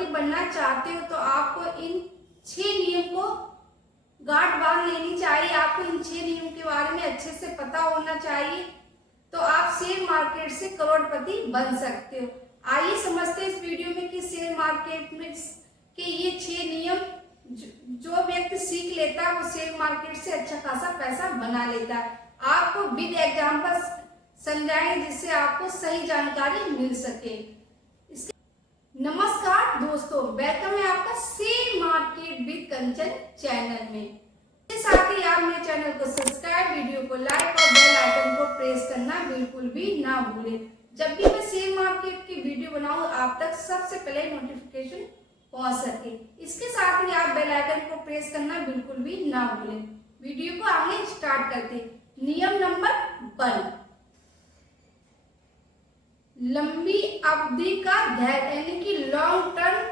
करोड़पति बनना चाहते हो तो आपको इन 6 नियम को गांठ बांध लेनी चाहिए। आपको इन 6 नियम के बारे में अच्छे से पता होना चाहिए, तो आप शेयर मार्केट से करोड़पति बन सकते हो। आइए समझते हैं इस वीडियो में कि शेयर मार्केट में के ये 6 नियम जो व्यक्ति सीख लेता है वो शेयर मार्केट से अच्छा खासा पैसा बना लेता है। आपको विद एग्जाम्पल समझाएंगे जिससे आपको सही जानकारी मिल सके। नमस्कार दोस्तों, वेलकम है आपका share market with Kanchan channel में। इसके साथ ही आप मेरे चैनल को सब्सक्राइब, वीडियो को लाइक और बेल आइकन को प्रेस करना बिल्कुल भी ना भूलें। जब भी मैं शेयर मार्केट की वीडियो बनाऊं आप तक सबसे पहले नोटिफिकेशन पहुंच सके। इसके साथ ही आप बेल आइकन को प्रेस करना बिल्कुल भी ना भूलें। वीडियो को आगे स्टार्ट करते हैं। नियम नंबर 1, लंबी अवधि का धैर्य यानी कि लॉन्ग टर्म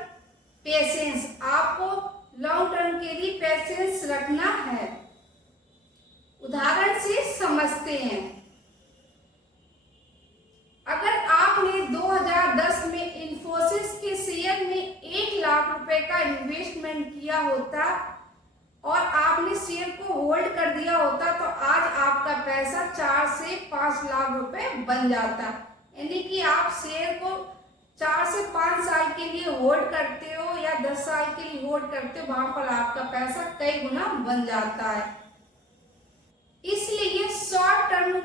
पेशेंस। आपको लॉन्ग टर्म के लिए पेशेंस रखना है। उदाहरण से समझते हैं। अगर आपने 2010 में इन्फोसिस के शेयर में 1 लाख रुपए का इन्वेस्टमेंट किया होता और आपने शेयर को होल्ड कर दिया होता तो आज आपका पैसा 4 से 5 लाख रुपए बन जाता। यानी कि आप शेयर को 4 से 5 साल के लिए होल्ड करते हो या 10 साल के लिए होल्ड करते हो, वहां पर आपका पैसा कई गुना बन जाता है। इसलिए शॉर्ट टर्म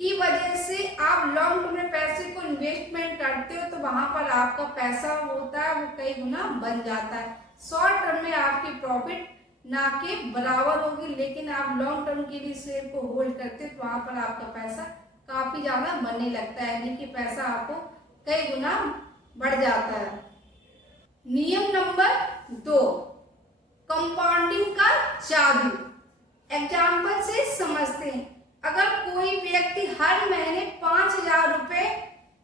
की वजह से आप लॉन्ग टर्म में पैसे को इन्वेस्टमेंट करते हो तो वहां पर आपका पैसा होता है वो कई गुना बन जाता है। शॉर्ट टर्म में आपकी प्रॉफिट ना के बराबर होगी, लेकिन आप लॉन्ग टर्म के लिए शेयर को होल्ड करते हो तो वहां पर आपका पैसा काफी ज्यादा बनने लगता है, यानी कि पैसा आपको कई गुना बढ़ जाता है। नियम नंबर 2, कंपाउंडिंग का जादू। एग्जाम्पल से समझते हैं। अगर कोई व्यक्ति हर महीने 5,000 रुपए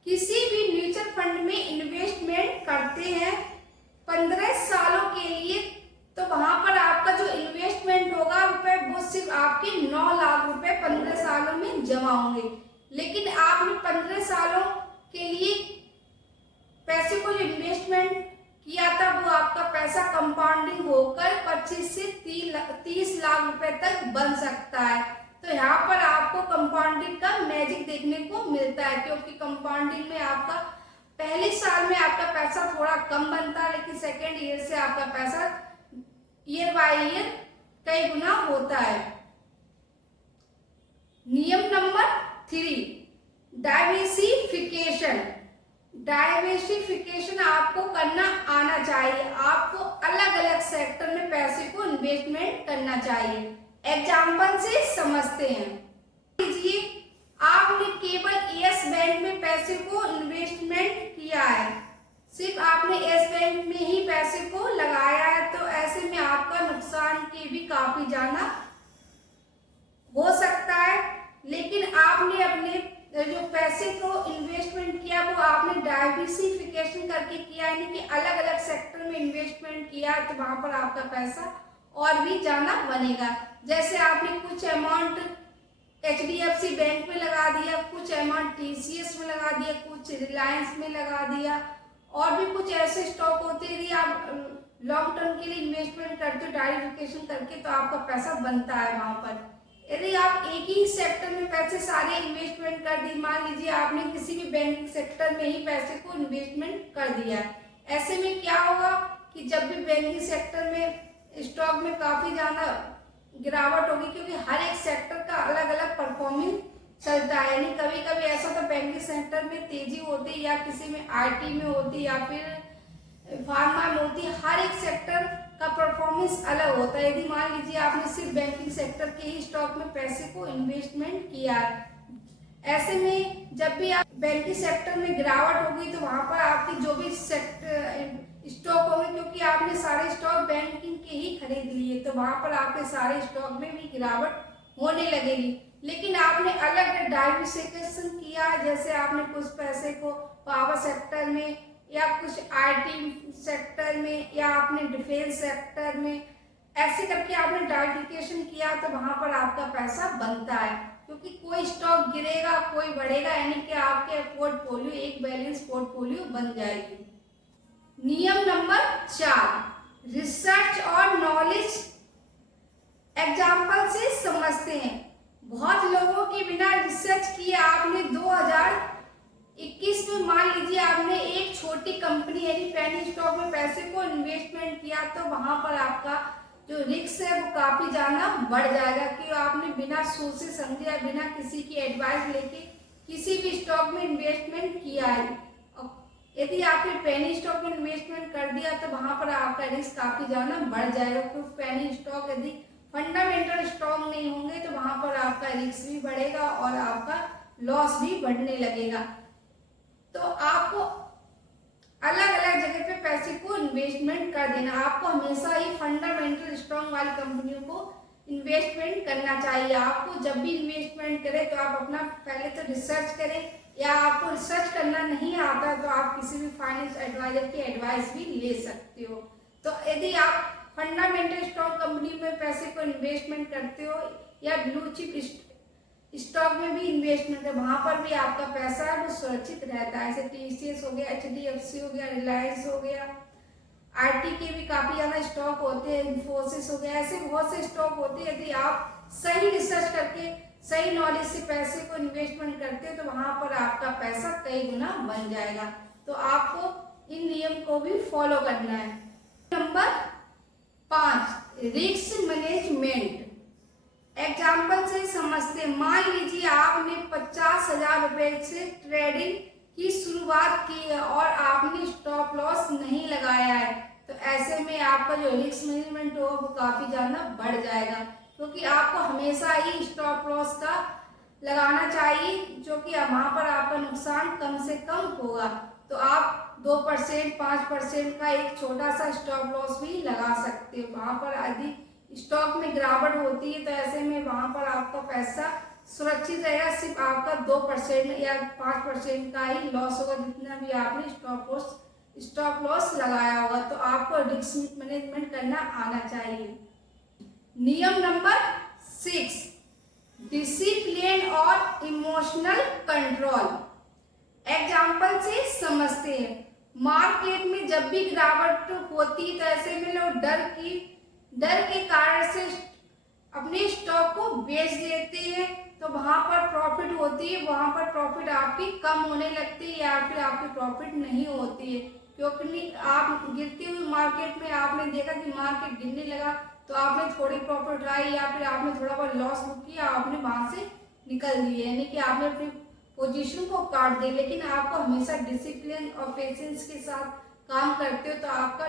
किसी भी म्यूचुअल फंड में इन्वेस्टमेंट करते हैं 15 सालों के लिए, तो वहां पर आपका जो इन्वेस्टमेंट होगा रुपए वो सिर्फ आपके 9 लाख रुपए 15 सालों में जमा होंगे। लेकिन आपने 15 सालों के लिए पैसे को जो इन्वेस्टमेंट किया था वो आपका पैसा कंपाउंडिंग होकर 25 से 30 लाख रुपए तक बन सकता है। तो यहाँ पर आपको कंपाउंडिंग का मैजिक देखने को मिलता है, क्योंकि कंपाउंडिंग में आपका पहले साल में आपका पैसा थोड़ा कम बनता है, लेकिन सेकेंड ईयर से आपका पैसा ईयर बाय ईयर कई गुना होता है। नियम नंबर 3, डाइवर्सिफिकेशन। डाइवर्सिफिकेशन आपको करना आना चाहिए। आपको अलग अलग सेक्टर में पैसे को इन्वेस्टमेंट करना चाहिए। एग्जाम्पल से समझते हैं। लीजिए आपने केवल यस बैंक में पैसे को इन्वेस्टमेंट किया है, सिर्फ आपने यस बैंक में ही पैसे को लगाया है, तो ऐसे में आपका नुकसान के भी काफी ज्यादा हो सकता है। लेकिन आपने अपने जो पैसे को इन्वेस्टमेंट किया वो आपने डाइवर्सिफिकेशन करके किया, यानी कि अलग अलग सेक्टर में इन्वेस्टमेंट किया, तो वहां पर आपका पैसा और भी ज्यादा बनेगा। जैसे आपने कुछ अमाउंट HDFC बैंक में लगा दिया, कुछ अमाउंट TCS में लगा दिया, कुछ रिलायंस में लगा दिया, और भी कुछ ऐसे स्टॉक होते हैं यदि आप लॉन्ग टर्म के लिए इन्वेस्टमेंट करते हो डाइवर्सिफिकेशन करके तो आपका पैसा बनता है वहां पर। यदि आप एक ही सेक्टर में पैसे सारे इन्वेस्टमेंट कर दी, मान लीजिए आपने किसी भी बैंकिंग सेक्टर में ही पैसे को इन्वेस्टमेंट कर दिया, ऐसे में क्या होगा कि जब भी बैंकिंग सेक्टर में स्टॉक में काफी ज्यादा गिरावट होगी, क्योंकि हर एक सेक्टर का अलग अलग परफॉर्मेंस चलता है। यानी कभी कभी ऐसा तो बैंकिंग सेक्टर में तेजी होती है या किसी में IT में होती या फिर फार्मा में होती है, हर एक सेक्टर का परफॉर्मेंस अलग होता है। यदि मान लीजिए आपने सिर्फ बैंकिंग सेक्टर के ही स्टॉक में पैसे को इन्वेस्टमेंट किया है, ऐसे में जब भी आप बैंकिंग सेक्टर में गिरावट होगी तो वहां पर आपकी जो भी स्टॉक होंगे, क्योंकि आपने सारे स्टॉक बैंकिंग के ही खरीद लिए, तो वहां पर आपके सारे स्टॉक में भी गिरावट होने लगेगी। लेकिन आपने अलग डाइवर्सिफिकेशन किया, जैसे आपने कुछ पैसे को पावर सेक्टर में या कुछ IT सेक्टर में या आपने डिफेंस सेक्टर में, ऐसे करके आपने डाइवर्सिफिकेशन किया तो वहां पर आपका पैसा बनता है। क्योंकि कोई स्टॉक गिरेगा कोई बढ़ेगा, यानी कि आपके पोर्टफोलियो एक बैलेंस पोर्टफोलियो बन जाएगी। नियम नंबर 4, रिसर्च और नॉलेज एग्जाम्पल से समझते हैं। बहुत लोगों के बिना रिसर्च किए आपने 2021 में मान लीजिए आपने एक छोटी कंपनी यानी पेनी स्टॉक में पैसे को इन्वेस्टमेंट किया, तो वहां पर आपका जो रिस्क है वो काफी ज्यादा बढ़ जाएगा कि आपने बिना सोचे समझे या बिना किसी की एडवाइस लेके किसी भी स्टॉक में इन्वेस्टमेंट किया है। यदि आपने पेनी स्टॉक में इन्वेस्टमेंट कर दिया तो वहां पर आपका रिस्क काफी ज्यादा बढ़ जाएगा, क्योंकि पेनी स्टॉक यदि फंडामेंटल स्ट्रॉन्ग नहीं होंगे तो वहां पर आपका रिस्क भी बढ़ेगा और आपका लॉस भी बढ़ने लगेगा। तो आपको अलग अलग जगह पे पैसे को इन्वेस्टमेंट कर देना। आपको हमेशा ही फंडामेंटल स्ट्रॉन्ग वाली कंपनियों को इन्वेस्टमेंट करना चाहिए। आपको जब भी इन्वेस्टमेंट करें तो आप अपना पहले तो रिसर्च करें, या आपको रिसर्च करना नहीं आता तो आप किसी भी फाइनेंस एडवाइजर की एडवाइस भी ले सकते हो। तो यदि आप फंडामेंटल स्टॉक कंपनी में पैसे को इन्वेस्टमेंट करते हो या ब्लू चिप स्टॉक में भी इन्वेस्टमेंट है, वहां पर भी आपका पैसा वो सुरक्षित रहता है। जैसे TCS हो गया, HDFC हो गया, रिलायंस हो गया, IT के भी काफी ज्यादा स्टॉक होते हैं, इन्फोसिस हो गया, ऐसे बहुत से स्टॉक होते हैं। यदि आप सही रिसर्च करके सही नॉलेज से पैसे को इन्वेस्टमेंट करते हैं तो वहां पर आपका पैसा कई गुना बन जाएगा। तो आपको इन नियम को भी फॉलो करना है। नंबर 5, रिस्क मैनेजमेंट एग्जाम्पल से समझते। मान लीजिए आपने 50,000 रुपए से ट्रेडिंग की शुरुआत की है और आपने स्टॉप लॉस नहीं लगाया है, तो ऐसे में आपका जो रिस्क मैनेजमेंट हो वो काफी ज्यादा बढ़ जाएगा, क्योंकि आपको हमेशा ही स्टॉप लॉस का लगाना चाहिए, जो कि वहां पर आपका नुकसान कम से कम होगा। तो आप 2%, 5% का एक छोटा सा स्टॉप लॉस भी लगा सकते हो। वहां पर यदि स्टॉक में गिरावट होती है तो ऐसे में वहां पर आपका पैसा सुरक्षित रहेगा, सिर्फ आपका 2% या 5% का ही लॉस होगा, जितना भी आपने स्टॉप लॉस लगाया होगा। तो आपको रिस्क मैनेजमेंट करना आना चाहिए। नियम नंबर 6, डिसिप्लिन और इमोशनल कंट्रोल एग्जाम्पल से समझते हैं। मार्केट में जब भी गिरावट होती है तो ऐसे में लोग डर के कारण से अपने स्टॉक को बेच देते हैं, तो वहां पर प्रॉफिट होती है, वहां पर प्रॉफिट आपकी कम होने लगती है या फिर आपकी प्रॉफिट नहीं होती है, क्योंकि आप गिरती हुई मार्केट में आपने देखा कि मार्केट गिरने लगा तो आपने थोड़ी प्रॉफिट उठाई या फिर आपने थोड़ा बहुत लॉस बुक किया, आपने वहां से निकल दिए, यानी कि आपने अपनी पोजीशन को काट दिया। लेकिन आपको हमेशा डिसिप्लिन और पेशेंस के साथ काम करते हो तो आपका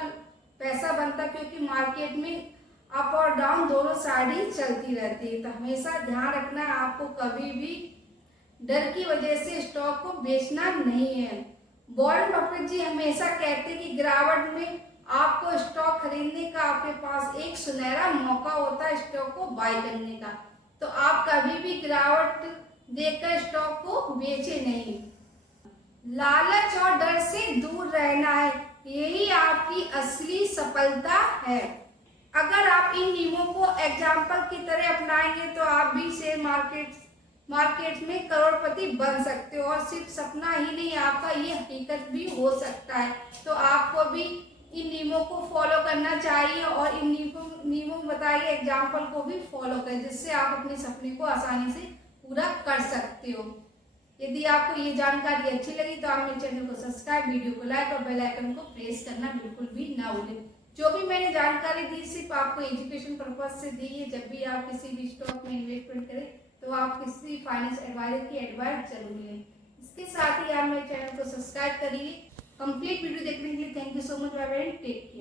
पैसा बनता, क्योंकि मार्केट में अप और डाउन दोनों साइड ही चलती रहती है। तो हमेशा ध्यान रखना है, आपको कभी भी डर की वजह से स्टॉक को बेचना नहीं है। वॉरेन बफेट जी हमेशा कहते हैं कि गिरावट में आपको स्टॉक खरीदने का आपके पास एक सुनहरा मौका होता है स्टॉक को बाय करने का। तो आप कभी भी गिरावट देखकर स्टॉक को बेचे नहीं। लालच और डर से दूर रहना है, यही आपकी असली सफलता है। अगर आप इन नियमों को एग्जाम्पल की तरह अपनाएंगे तो आप भी शेयर मार्केट में करोड़पति बन सकते हो, और सिर्फ सपना ही नहीं आपका ये हकीकत भी हो सकता है। तो आपको भी इन नियमों को फॉलो करना चाहिए और इन नियमों में बताए गए एग्जाम्पल को भी फॉलो करें, जिससे आप अपने सपने को आसानी से पूरा कर सकते हो। यदि आपको ये जानकारी अच्छी लगी तो आप मेरे चैनल को सब्सक्राइब, वीडियो को लाइक और बेल आइकन को प्रेस करना बिल्कुल भी ना भूलें। जो भी मैंने जानकारी दी सिर्फ आपको एजुकेशन पर्पज से दी है। जब भी आप किसी भी स्टॉक में इन्वेस्टमेंट करें तो आप किसी फाइनेंस एडवाइजर की एडवाइस जरूर लें। इसके साथ ही आप मेरे चैनल को सब्सक्राइब करिए। कंप्लीट वीडियो देखने के लिए thank you so much, bye bye, take care.